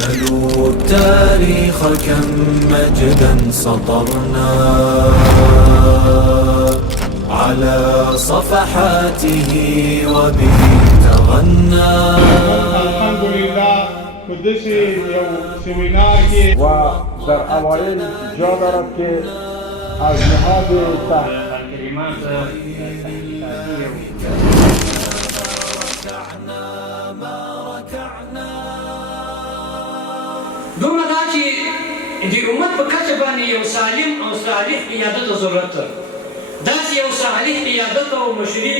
سلوا التاريخ كم مجدا سطرنا على صفحاته وبه تغنى. الحمد لله په داسې یو سیمینار کې و در اوایل جا دارد که از نهاد کلمات دومره دا چې د امت په کچه باندې یو سالم او صالح قیادت ضرورت ده. داسې یو صالح قیادت او مشري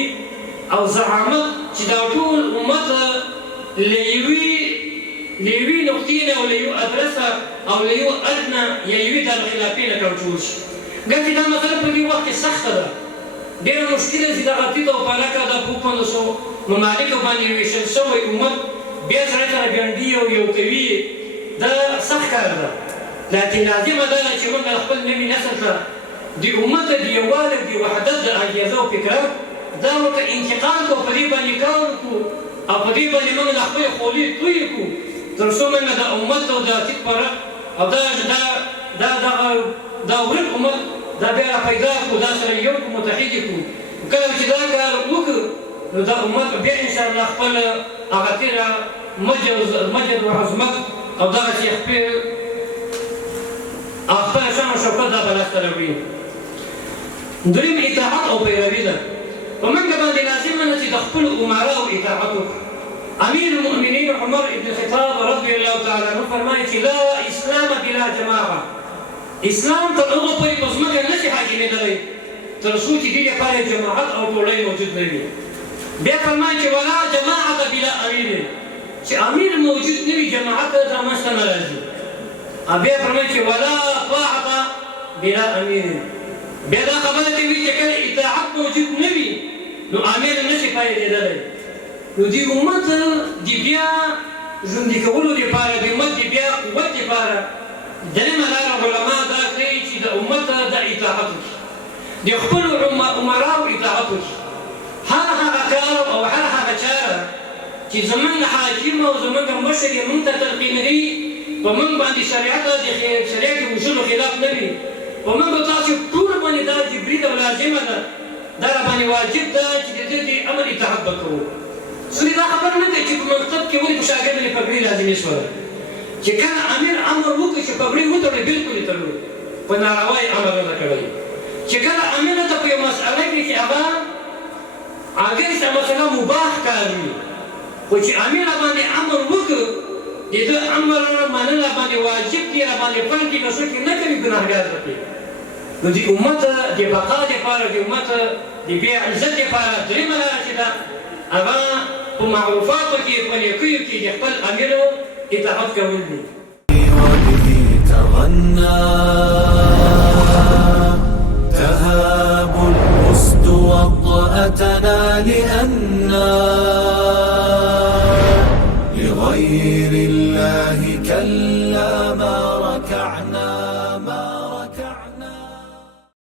او زعامت چې دا ټول امت له یوې نقطې نه او له یو ادرسه او له یو ادنه یا یوې دارالخلافې نه کنټرول شي. ګټې دا مسله په دې وخت کې سخته ده، ډېره مشکله چې دغه تیت او پالکه دا په 500 ممالکو باندې ویشل شوی امت بیا سړی سره ګنډي او یو کوي، دا سخت کار ده. لکن لازمه ده چې موږ خپل نوي نسل ته د امت د یووالي د وحدت د اغېزه او فکره دا ورته انتقال کړو، په دې باندې کار وکړو او په دې باندې موږ د خپلې خولې تویې کړو تر څو موږ د امت او د تیت فرق او دا ورک امت دا بیا را پیدا کړو، دا سره یو کړو، متحد یې کړو. کله چې دا کار وکړو نو دا امت بیا انشاءالله خپل هغه تېره مجد و عظمت او دغسې خپله شان او شوکت دا به لاسته راوړي. دریم اطاعت او پیروي ده. په موږ باندې لازمه ده چې د خپلو امراو اطاعت وکړو. امیر المؤمنین عمر ابن الخطاب رضی الله تعالی عنه فرمایي چې لا اسلام بلا جماعه، اسلام تر هغو پورې په ځمکه نشي حاکمېدلی تر څو چې دې لپاره جماعت او ټولۍ موجود نه وي. بیا فرمایي چې ولا جماعت بلا امیر، چې امیر موجود نه وي جماعت رامنځته نه راځي. بیا فرمایي چې ولا طاعت بلا امیر، بیا دا خبره کوي چې کله اطاعت موجود نه وي نو امیر نشي پایېدلی. نو د امت د بیا ژوندي کولو دپاره، د امت د بیا قوت دپاره درېیمه لاره علما دا کوي چې د امت د اطاعت وکړي، د خپلو امراو اطاعت وکړي. هر هغه کار او هر هغه چاره چې زموږ حاکم او زموږ مشر یې موږ ته تلقینوي، په موږ باندې شریعت د اصولو خلاف نه وي، په موږ تاسو ټول باندې دا جبري او لازمه ده، دا راباندې واجب ده چې د دې امر اطاعت به کوو. سوري دا خبر نه دی چې په مکتب کې ولې په شاګرد باندې پګړۍ لازمي شوله، چې کله امیر امر وکړي چې پګړۍ وتړي بلکل یې تړلو، په ناروا یې امر نه ده کړی. چې کله امیر ته په یوه مسئله کې چې هغه مسله مباح کار وي، خو چې امیر باندې امر وکړ د ده امر منل باندې واجب دي، راباندې فرض دي، نو څوک یې نه کوي ګناهګار ده. نو د امت د بقا دپاره، د امت د بیا عزت دپاره درېیمه لاره چې ده هغه په معروفاتو کې، په نیکیو کې د خپل امیر اطاعت کول دي. وبه تغنى تهاب الأسد وطأتنا لأننا لغير